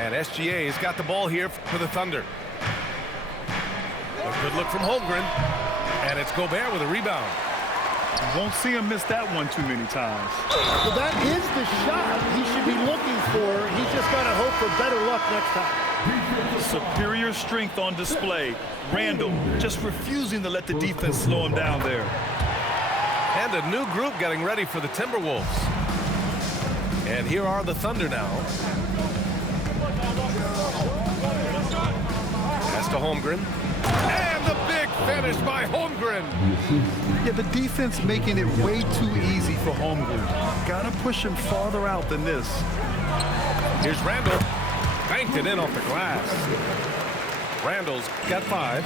And SGA has got the ball here for the Thunder. A good look from Holmgren. And it's Gobert with a rebound. You won't see him miss that one too many times. Well, that is the shot he should be looking for. He's just got to hope for better luck next time. Superior strength on display. Randall just refusing to let the defense slow him down there. And a new group getting ready for the Timberwolves. And here are the Thunder now. Pass to Holmgren. And the big finish by Holmgren. Yeah, the defense making it way too easy for Holmgren. Gotta push him farther out than this. Here's Randall. Banked it in off the glass. Randall's got 5.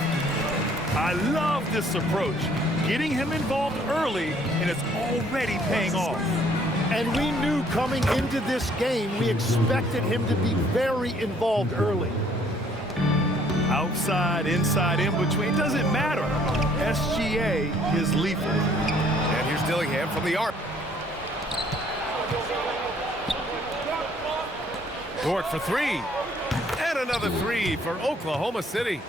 I love this approach. Getting him involved early, and it's already paying off. And we knew coming into this game, we expected him to be very involved early. Outside, inside, in between, doesn't matter. SGA is lethal. And here's Dillingham from the arc. Dort for 3. And another 3 for Oklahoma City.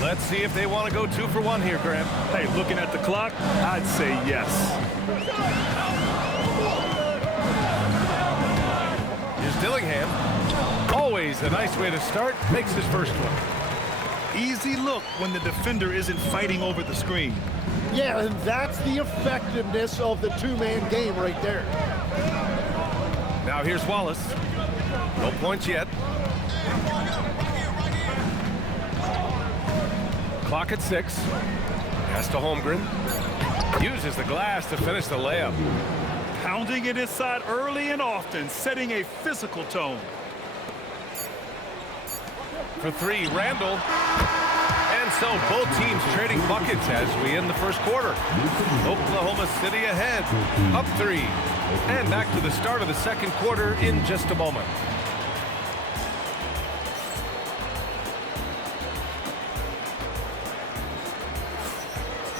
Let's see if they want to go 2 for 1 here, Grant. Hey, looking at the clock, I'd say yes. Here's Dillingham. Always a nice way to start. Makes his first one. Easy look when the defender isn't fighting over the screen. Yeah, and that's the effectiveness of the two-man game right there. Now here's Wallace. No points yet. Clock at 6. Pass to Holmgren. Uses the glass to finish the layup. Pounding it inside early and often, setting a physical tone. For 3, Randall. And so both teams trading buckets as we end the first quarter. Oklahoma City ahead, up 3. And back to the start of the second quarter in just a moment.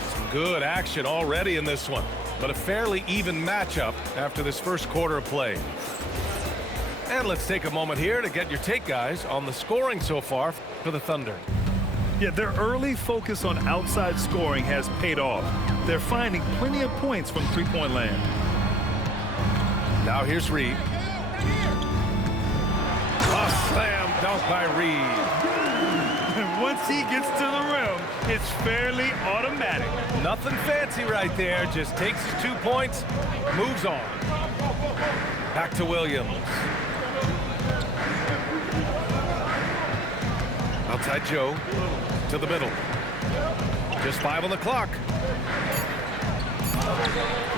Some good action already in this one, but a fairly even matchup after this first quarter of play. And let's take a moment here to get your take, guys, on the scoring so far for the Thunder. Yeah, their early focus on outside scoring has paid off. They're finding plenty of points from three-point land. Now here's Reed. A slam dunk by Reed. And once he gets to the rim, it's fairly automatic. Nothing fancy right there. Just takes his 2 points, moves on. Back to Williams. Outside Joe. To the middle. Just 5 on the clock.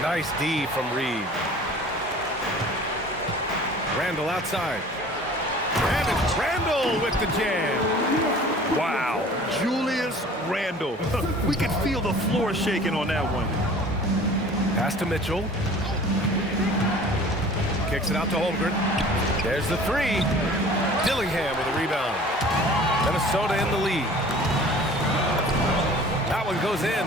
Nice D from Reed. Randall outside. And it's Randall with the jam. Wow, Julius Randall. We could feel the floor shaking on that one. Pass to Mitchell. Kicks it out to Holmgren. There's the 3. Dillingham with a rebound. Minnesota in the lead. That one goes in.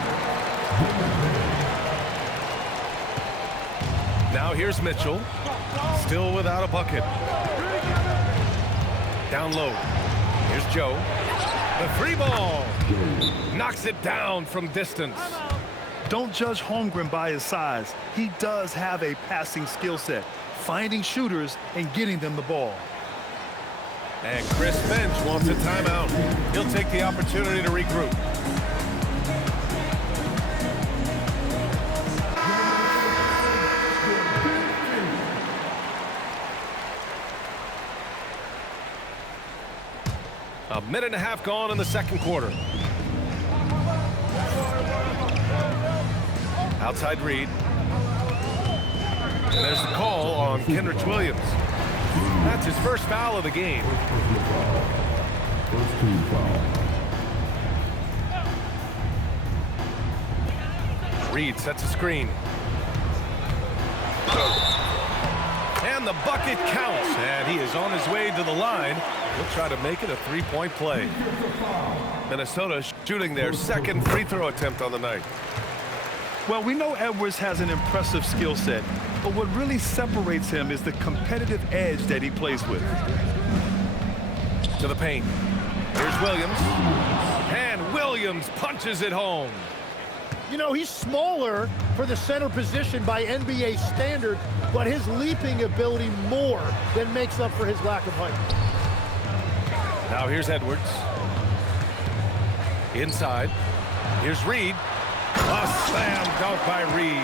Now here's Mitchell. Still without a bucket. Down low. Here's Joe. The 3 ball. Knocks it down from distance. Don't judge Holmgren by his size. He does have a passing skill set, finding shooters and getting them the ball. And Chris Finch wants a timeout. He'll take the opportunity to regroup. A minute and a half gone in the second quarter. Outside Reed. And there's the call on Kenrich Williams. That's his first foul of the game. First team foul. Reed sets a screen. And the bucket counts. And he is on his way to the line. He'll try to make it a three-point play. Minnesota shooting their second free throw attempt on the night. Well, we know Edwards has an impressive skill set, but what really separates him is the competitive edge that he plays with. To the paint. Here's Williams. And Williams punches it home. You know, he's smaller for the center position by NBA standard, but his leaping ability more than makes up for his lack of height. Now here's Edwards. Inside. Here's Reed. A slam dunk by Reed.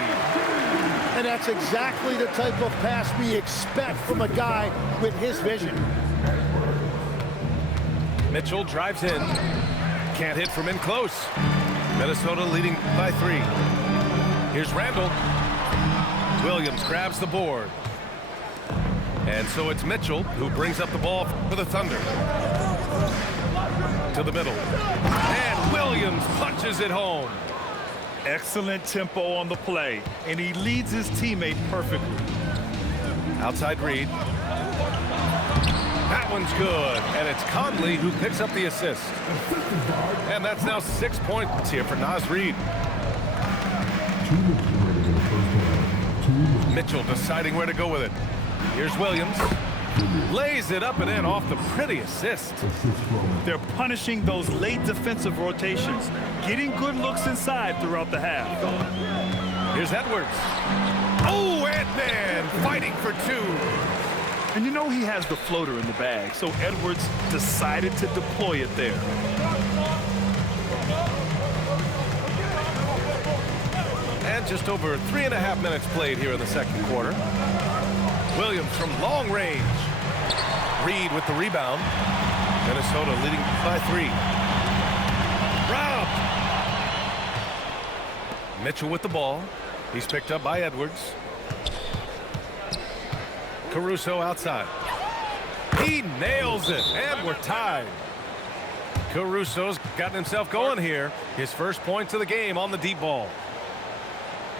And that's exactly the type of pass we expect from a guy with his vision. Mitchell drives in. Can't hit from in close. Minnesota leading by 3. Here's Randall. Williams grabs the board. And so it's Mitchell who brings up the ball for the Thunder. To the middle. And Williams punches it home. Excellent tempo on the play, and he leads his teammate perfectly. Outside Reed. That one's good, and it's Conley who picks up the assist. And that's now 6 points here for Naz Reid. Mitchell deciding where to go with it. Here's Williams. Lays it up and in off the pretty assist. They're punishing those late defensive rotations, getting good looks inside throughout the half. Here's Edwards. Oh, Ant-Man fighting for 2. And you know he has the floater in the bag, so Edwards decided to deploy it there. And just over 3.5 minutes played here in the second quarter. Williams from long range. Reed with the rebound. Minnesota leading by 3. Robbed. Mitchell with the ball. He's picked up by Edwards. Caruso outside. He nails it, and we're tied. Caruso's gotten himself going here. His first points of the game on the deep ball.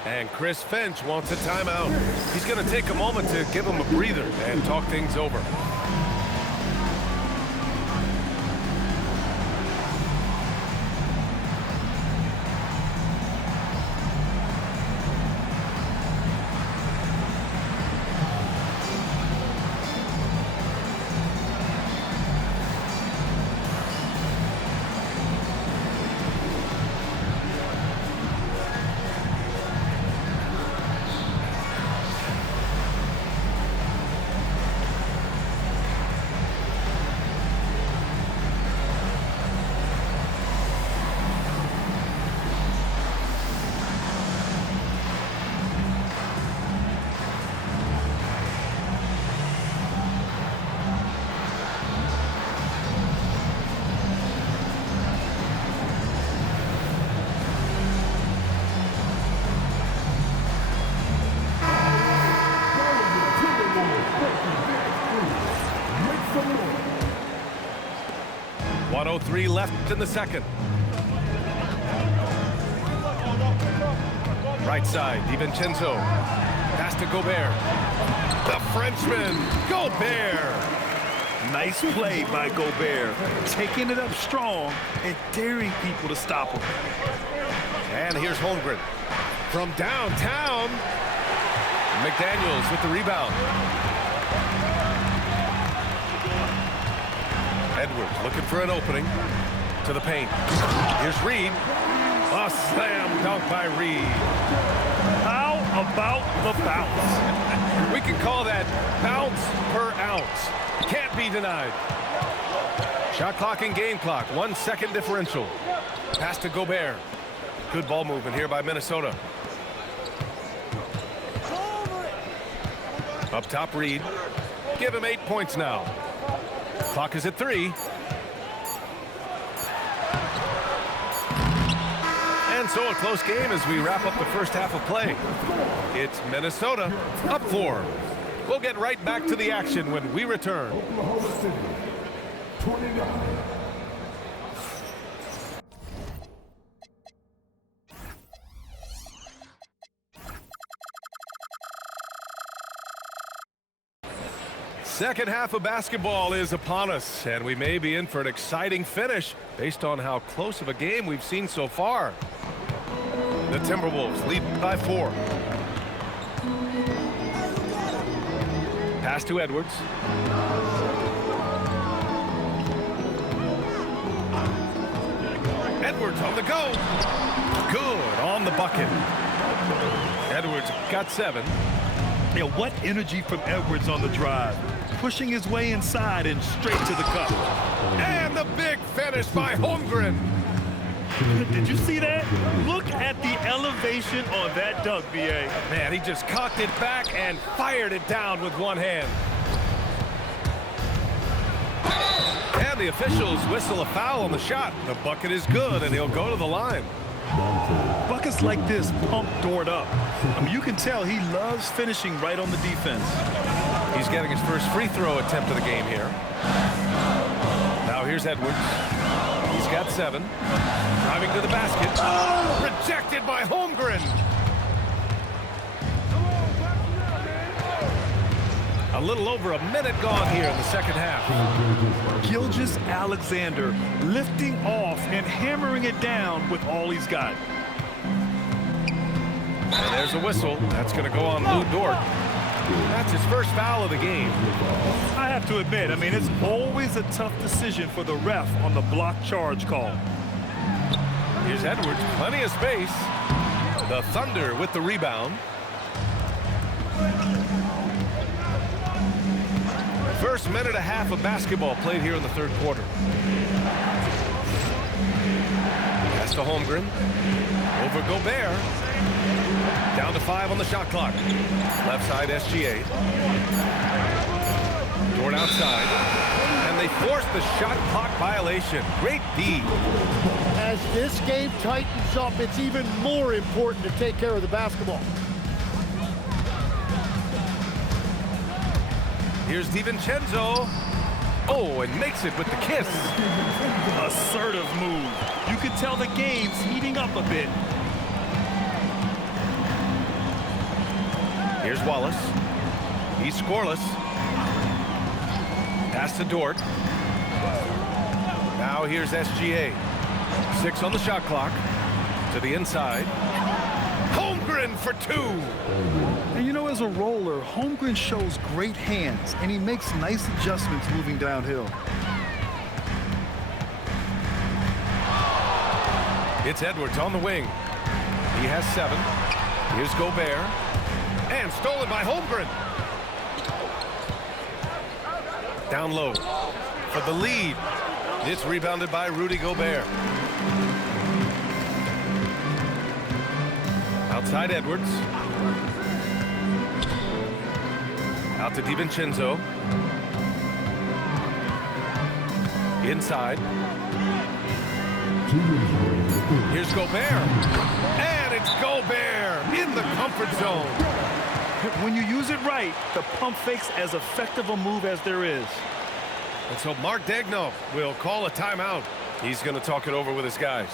And Chris Finch wants a timeout. He's going to take a moment to give him a breather and talk things over. .103 left in the second. Right side, DiVincenzo. Pass to Gobert. The Frenchman, Gobert. Nice play by Gobert, taking it up strong and daring people to stop him. And here's Holmgren from downtown. McDaniels with the rebound. Edwards looking for an opening to the paint. Here's Reed. A slam dunk by Reed. How about the bounce? We can call that bounce per ounce. Can't be denied. Shot clock and game clock. 1 second differential. Pass to Gobert. Good ball movement here by Minnesota. Up top, Reed. Give him 8 points now. Clock is at 3. And so a close game as we wrap up the first half of play. It's Minnesota up 4. We'll get right back to the action when we return. Oklahoma City, 29. Second half of basketball is upon us, and we may be in for an exciting finish based on how close of a game we've seen so far. The Timberwolves lead by 4. Pass to Edwards. Edwards on the go. Good on the bucket. Edwards got 7. Yeah, what energy from Edwards on the drive. Pushing his way inside and straight to the cup. And the big finish by Holmgren. Did you see that? Look at the elevation on that dunk, B.A. Man, he just cocked it back and fired it down with one hand. And the officials whistle a foul on the shot. The bucket is good, and he'll go to the line. Buckets like this pump Dort up. I mean, you can tell he loves finishing right on the defense. He's getting his first free throw attempt of the game here. Now here's Edwards. He's got 7. Driving to the basket. Oh, rejected by Holmgren. A little over a minute gone here in the second half. Gilgeous-Alexander lifting off and hammering it down with all he's got. And there's a whistle. That's going to go on Lou Dort. That's his first foul of the game. I have to admit, I mean, it's always a tough decision for the ref on the block charge call. Here's Edwards, plenty of space. The Thunder with the rebound. First minute and a half of basketball played here in the third quarter. Pass to Holmgren. Over Gobert. Down to 5 on the shot clock. Left side SGA. Dort outside. And they force the shot clock violation. Great D. As this game tightens up, it's even more important to take care of the basketball. Here's DiVincenzo. Oh, and makes it with the kiss. Assertive move. You can tell the game's heating up a bit. Here's Wallace. He's scoreless. Pass to Dort. Now here's SGA. 6 on the shot clock. To the inside. Holmgren for 2. And you know, as a roller, Holmgren shows great hands, and he makes nice adjustments moving downhill. It's Edwards on the wing. He has 7. Here's Gobert. And stolen by Holmgren. Down low for the lead. It's rebounded by Rudy Gobert. Outside Edwards. Out to DiVincenzo. Inside. Here's Gobert. And it's Gobert in the comfort zone. When you use it right, the pump fake's as effective a move as there is. And so Mark Daigneault will call a timeout. He's going to talk it over with his guys.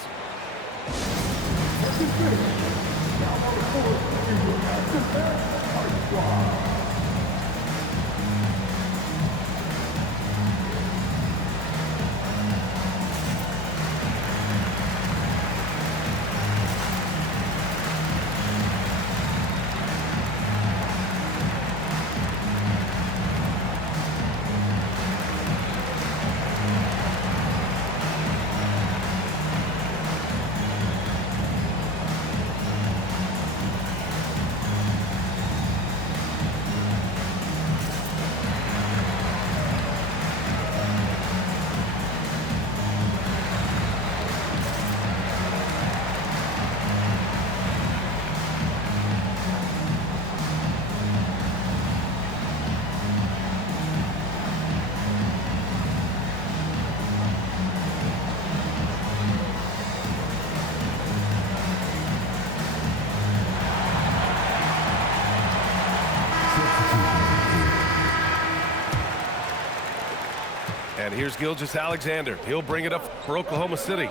And here's Gilgeous-Alexander. He'll bring it up for Oklahoma City.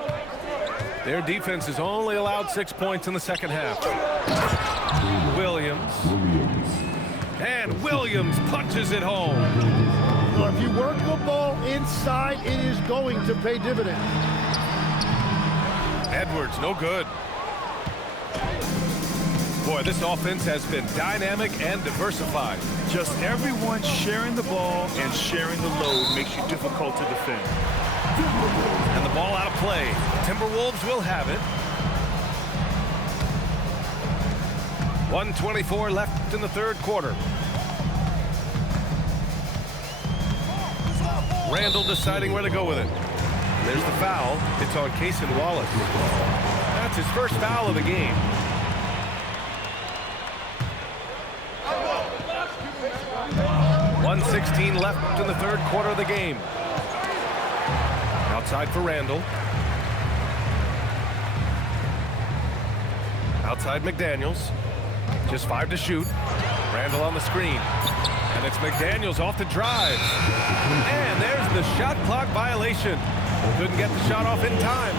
Their defense has only allowed 6 points in the second half. Williams. And Williams punches it home. Well, if you work the ball inside, it is going to pay dividends. Edwards, no good. Boy, this offense has been dynamic and diversified. Just everyone sharing the ball and sharing the load makes you difficult to defend. And the ball out of play. Timberwolves will have it. 1:24 left in the third quarter. Randall deciding where to go with it. There's the foul. It's on Cason Wallace. That's his first foul of the game. .116 left in the third quarter of the game. Outside for Randall. Outside McDaniels. Just 5 to shoot. Randall on the screen. And it's McDaniels off the drive. And there's the shot clock violation. Couldn't get the shot off in time.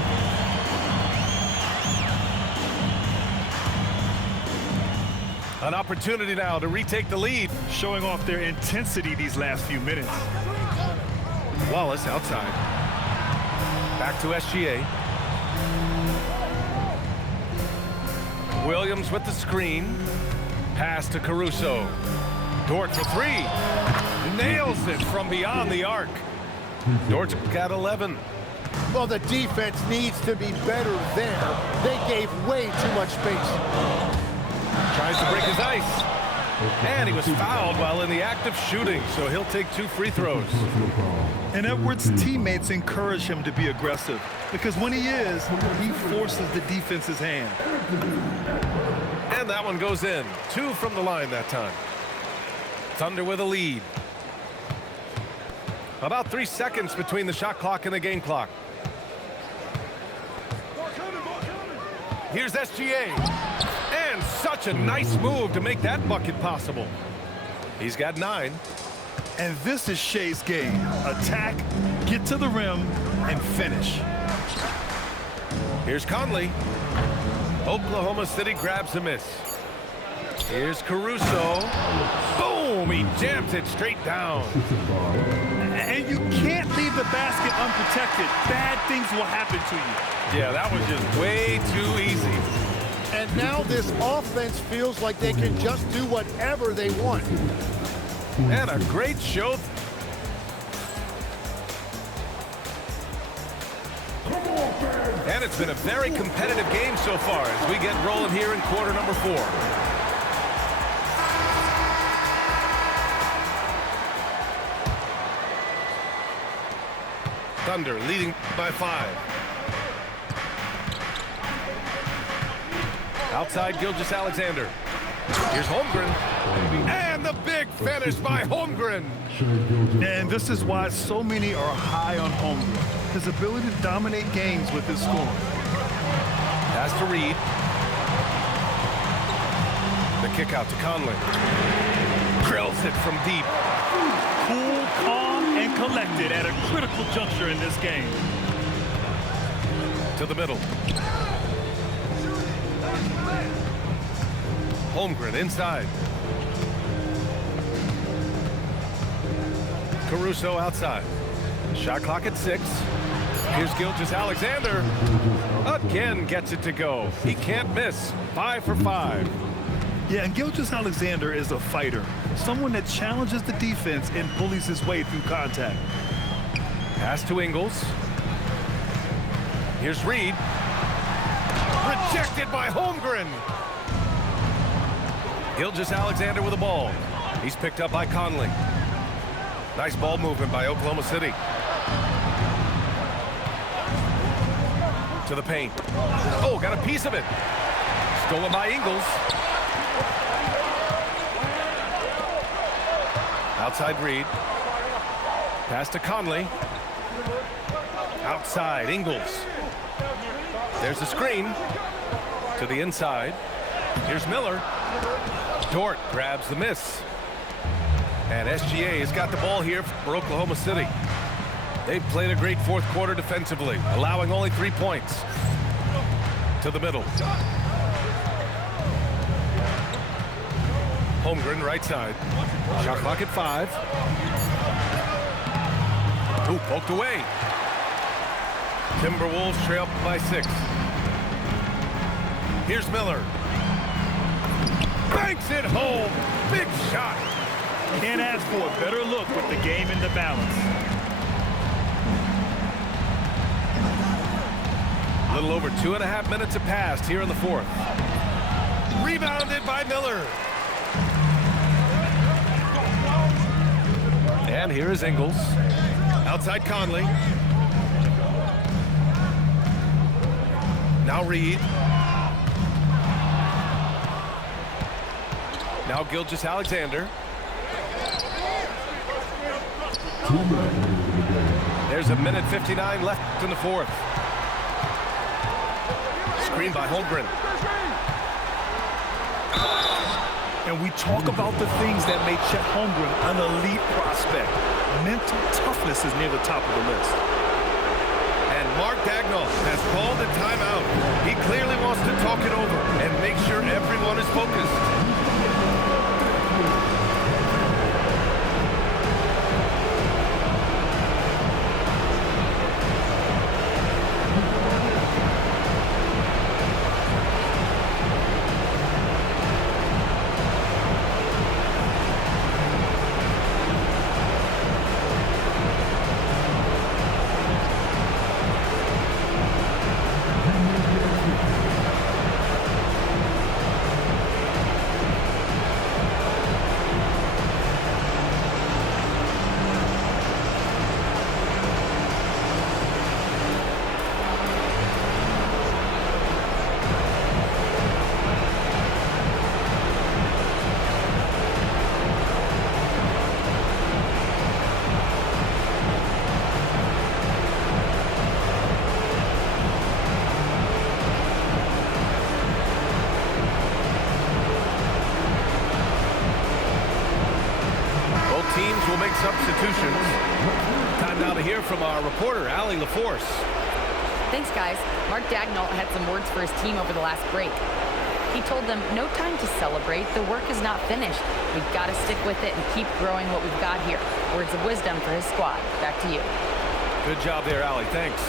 An opportunity now to retake the lead. Showing off their intensity these last few minutes. Wallace outside. Back to SGA. Williams with the screen. Pass to Caruso. Dort for 3. Nails it from beyond the arc. Dort's got 11. Well, the defense needs to be better there. They gave way too much space. Tries to break his ice. And he was fouled while in the act of shooting, so he'll take 2 free throws. And Edwards' teammates encourage him to be aggressive because when he is, he forces the defense's hand. And that one goes in. 2 from the line that time. Thunder with a lead. About 3 seconds between the shot clock and the game clock. Here's SGA. And such a nice move to make that bucket possible. He's got 9. And this is Shea's game. Attack, get to the rim, and finish. Here's Conley. Oklahoma City grabs a miss. Here's Caruso. Boom! He jams it straight down. And you can't leave the basket unprotected. Bad things will happen to you. Yeah, that was just way too easy. And now this offense feels like they can just do whatever they want. And a great show. And it's been a very competitive game so far as we get rolling here in quarter number 4. Thunder leading by 5. Outside Gilgeous-Alexander. Here's Holmgren. And the big finish by Holmgren. And this is why so many are high on Holmgren. His ability to dominate games with his scoring. Pass to Reed. The kick out to Conley. Drills it from deep. Cool, calm, and collected at a critical juncture in this game. To the middle. Holmgren inside. Caruso outside. Shot clock at 6. Here's Gilgeous-Alexander. Again gets it to go. He can't miss. 5 for 5. Yeah, and Gilgeous-Alexander is a fighter. Someone that challenges the defense and bullies his way through contact. Pass to Ingles. Here's Reed. Rejected by Holmgren. Gilgeous-Alexander with the ball. He's picked up by Conley. Nice ball movement by Oklahoma City. To the paint. Oh, got a piece of it. Stolen by Ingles. Outside Reed. Pass to Conley. Outside Ingles. There's the screen. To the inside. Here's Miller. Dort grabs the miss. And SGA has got the ball here for Oklahoma City. They've played a great fourth quarter defensively, allowing only 3 points. To the middle. Holmgren right side. Shot clock at 5. Ooh, poked away. Timberwolves trail by 6. Here's Miller. Banks it home. Big shot. Can't ask for a better look with the game in the balance. A little over 2.5 minutes have passed here in the fourth. Rebounded by Miller. And here is Ingles. Outside Conley. Now Reed. Now Gilgeous-Alexander. There's 1:59 left in the fourth. Screen by Holmgren. And we talk about the things that make Chet Holmgren an elite prospect. Mental toughness is near the top of the list. And Mark Daigneault has called a timeout. He clearly wants to talk it over and make sure everyone is focused. Teams will make substitutions. Time now to hear from our reporter, Allie LaForce. Thanks, guys. Mark Daigneault had some words for his team over the last break. He told them, no time to celebrate. The work is not finished. We've got to stick with it and keep growing what we've got here. Words of wisdom for his squad. Back to you. Good job there, Allie. Thanks.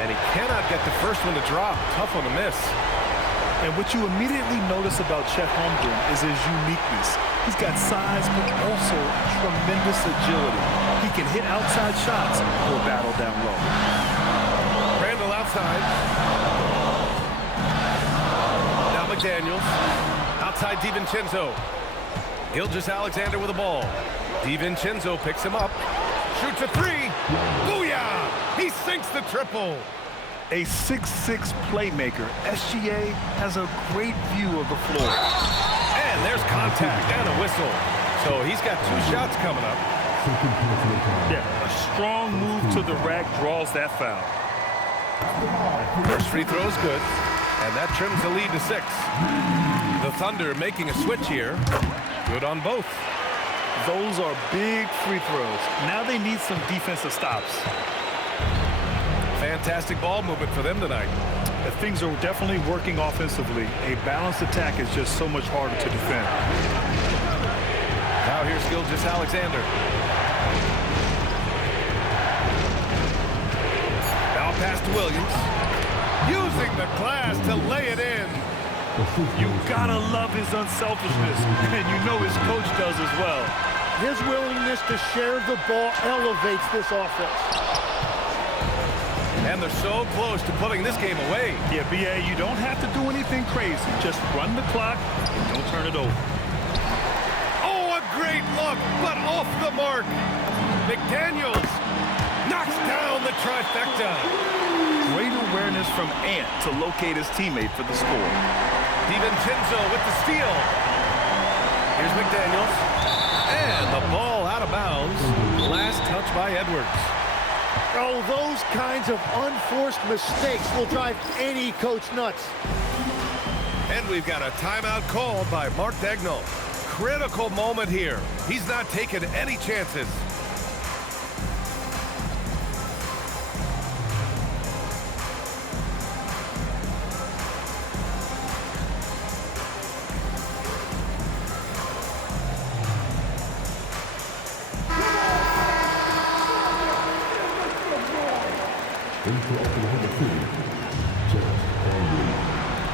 And he cannot get the first one to drop. Tough one to miss. And what you immediately notice about Chet Holmgren is his uniqueness. He's got size, but also tremendous agility. He can hit outside shots or battle down low. Randall outside. Now McDaniels. Outside DiVincenzo. Gilgeous-Alexander with the ball. DiVincenzo picks him up. Shoots a three. Booyah! He sinks the triple. A 6'6" playmaker, SGA has a great view of the floor. And there's contact and a whistle. So he's got 2 shots coming up. Yeah, a strong move to the rack draws that foul. First free throw is good. And that trims the lead to 6. The Thunder making a switch here. Good on both. Those are big free throws. Now they need some defensive stops. Fantastic ball movement for them tonight. Things are definitely working offensively. A balanced attack is just so much harder to defend. Now here's Gilgeous-Alexander. Now pass to Williams. Using the glass to lay it in. You gotta love his unselfishness, and you know his coach does as well. His willingness to share the ball elevates this offense. And they're so close to putting this game away. Yeah, B.A., you don't have to do anything crazy. Just run the clock and don't turn it over. Oh, a great look, but off the mark. McDaniels knocks down the trifecta. Great awareness from Ant to locate his teammate for the score. DiVincenzo with the steal. Here's McDaniels. And the ball out of bounds. Last touch by Edwards. Oh, those kinds of unforced mistakes will drive any coach nuts. And we've got a timeout called by Mark Daigneault. Critical moment here. He's not taking any chances.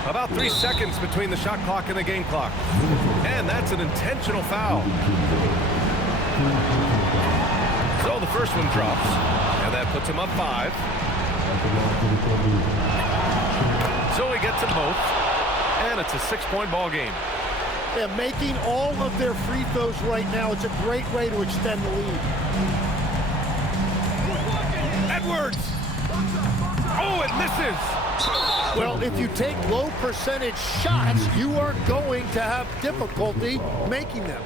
About 3 seconds between the shot clock and the game clock. And that's an intentional foul. So the first one drops, and that puts him up 5. So he gets them both, and it's a 6-point ball game. Yeah, making all of their free throws right now, it's a great way to extend the lead. Edwards! Oh, it misses! Well, if you take low percentage shots, you are going to have difficulty making them.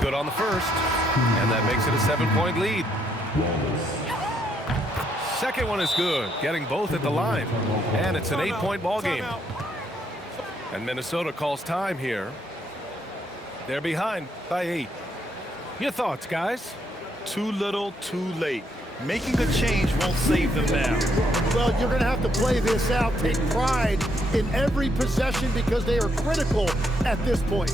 Good on the first, and that makes it a 7-point lead. Second one is good, getting both at the line, and it's an 8-point ball game. And Minnesota calls time here. They're behind by 8. Your thoughts, guys? Too little, too late. Making a change won't save them now. Well, you're going to have to play this out, take pride in every possession because they are critical at this point.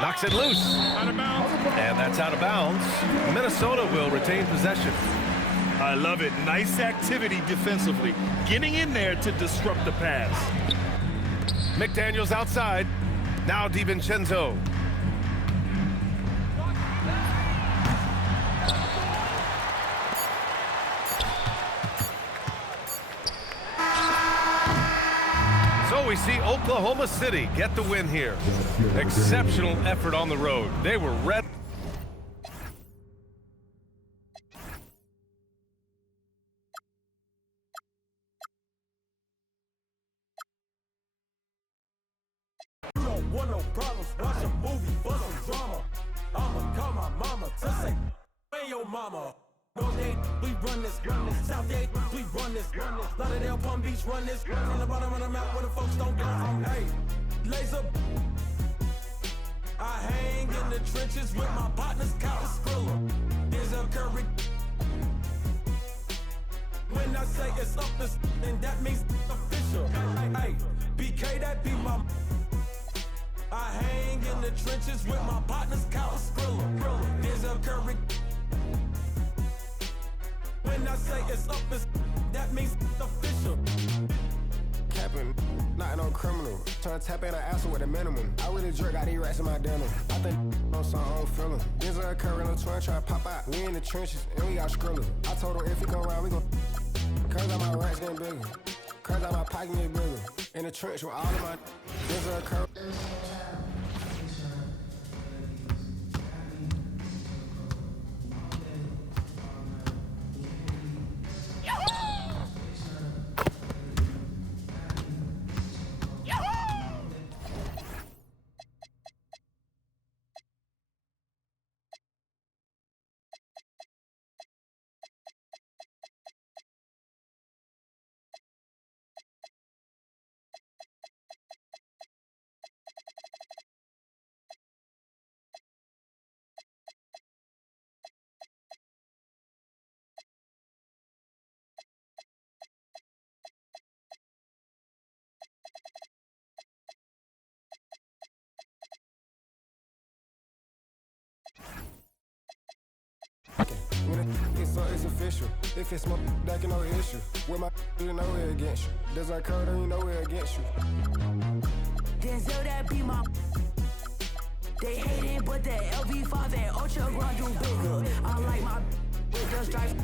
Knocks it loose. And that's out of bounds. Minnesota will retain possession. I love it. Nice activity defensively. Getting in there to disrupt the pass. McDaniels outside. Now DiVincenzo. So we see Oklahoma City get the win here. Exceptional effort on the road. They were ready. Want no problems, watch a movie for some drama. I'ma call my mama to say, hey yo mama. North Gate, we run this. South Gate, we run this. Lauderdale, Palm Beach, run this. On the bottom of the map where the folks don't go. Hey, laser. I hang in the trenches with my partners, Kyle Skrilla. There's a Curry. When I say it's up, then that means official. Hey, BK, that be my. I hang in the trenches with my partners, Kyle Skrilla. There's a Curry. When I say it's up, that means official. Capping, not no criminal. Trying to tap in an asshole with a minimum. I really jerk out these rats in my denim. I think on some I don't feel him. There's a Curry in the twin, try to pop out. We in the trenches and we got Skrilla. I told him if he come around, we gon' curse out my rats getting bigger. Curse out my pocket getting bigger. In the trench with all of my. There's a Curry. It's official. If it's my that can no issue. With my you know we're against you. Does I curve you know we're against you. Denzel that be my. They hate it, but the LV5 and Ultra Grand do bigger. I like my just drive.